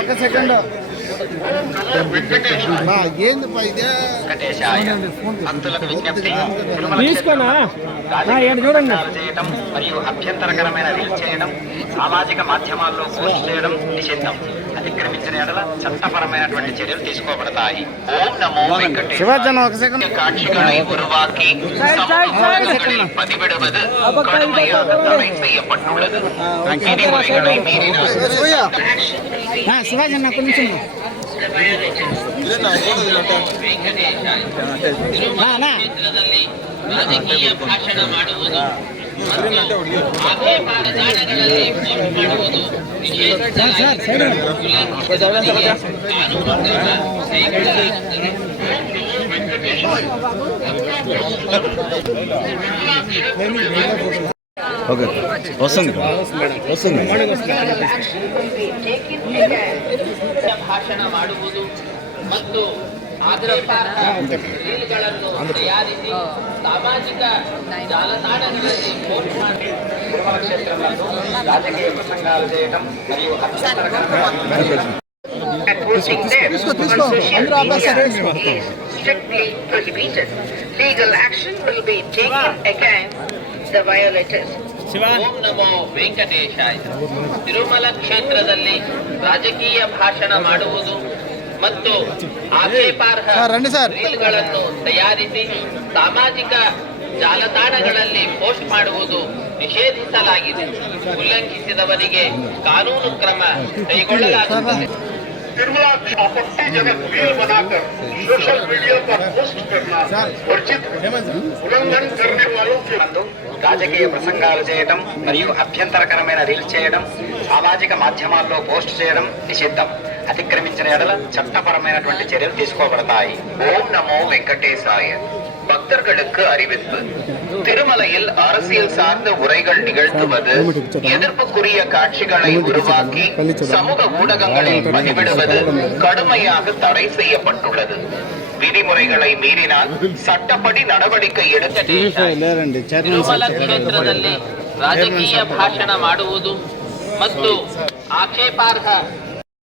ఒక సెకండ్ చేయడం మరియు అభ్యంతరకరమైన రీల్ చేయడం సామాజిక మాధ్యమాల్లో పోస్ట్ చేయడం నిషిద్ధం. అతిక్రమించిన ఎడల చట్టపరమైనటువంటి చర్యలు తీసుకోబడతాయి. ఓం నమో వెంకటేశాయ. காட்சிகளை உருவாக்கி பதிவிடுவது கடுமையாக தடை செய்யப்பட்டுள்ளது. விதிமுறைகளை மீறினால் శివాజన్న కొంచెం ರಾಜಕೀಯ ಭಾಷಣ ಮಾಡುವುದು ఓకే వస్తుంది వస్తుంది ಭಾಷಣ ಮಾಡುವುದು ಮತ್ತು ರೀಲ್ಗಳನ್ನು ತಯಾರಿಸಿ ಸಾಮಾಜಿಕ ಜಾಲತಾಣಗಳಲ್ಲಿ ಪೋಸ್ಟ್ ಮಾಡಿ రాజకీయ ప్రసంగాలు చేయడం మరియు Posting them on social media is strictly prohibited. Legal action will be taken against the violators. ಓಂ ನಮೋ ವೆಂಕಟೇಶಾಯ. ತಿರುಮಲ ಕ್ಷೇತ್ರದಲ್ಲಿ ರಾಜಕೀಯ ಭಾಷಣ ಮಾಡುವುದು ಮತ್ತು ಆಕ್ಷೇಪಾರ್ಹ ರೀಲ್ಗಳನ್ನು ತಯಾರಿಸಿ ಸಾಮಾಜಿಕ ಜಾಲತಾಣಗಳಲ್ಲಿ ಪೋಸ್ಟ್ ಮಾಡುವುದು ನಿಷೇಧಿಸಲಾಗಿದೆ. ಉಲ್ಲಂಘಿಸಿದವರಿಗೆ ಕಾನೂನು ಕ್ರಮ ಕೈಗೊಳ್ಳಲಾಗುತ್ತದೆ. तिरुमला आपत्तिजनक रील बनाकर सोशल मीडिया पर पोस्ट करना वर्जित उल्लंघन करने वालों के రాజకీయ ప్రసంగాలు చేయడం మరియు అభ్యంతరకరమైన రీల్ చేయడం సామాజిక మాధ్యమాల్లో పోస్ట్ చేయడం నిషిద్ధం. అతిక్రమించిన ఎడల చట్టపరమైనటువంటి చర్యలు తీసుకోబడతాయి. ఓం నమో వెంకటేశాయ. பக்தர்களுக்கு அறிவிப்பு. திருமலையில் அரசியல் சார்ந்த உரைகள் நிகழ்த்துவது, எதிர்ப்புக்குரிய காட்சிகளை உருவாக்கி சமூக ஊடகங்களில் பதிவிடுவது கடுமையாக தடை செய்யப்பட்டுள்ளது. ವಿಧಿಮುறைகளை ಮೀರಿனால் ಸಟ್ಟಪಡಿ நடவடிக்கை எடுக்க. ತಿರುಮಲ ಕ್ಷೇತ್ರದಲ್ಲಿ ರಾಜಕೀಯ ಭಾಷಣ ಮಾಡುವುದು ಮತ್ತು ಆಕ್ಷೇಪಾರ್ಹ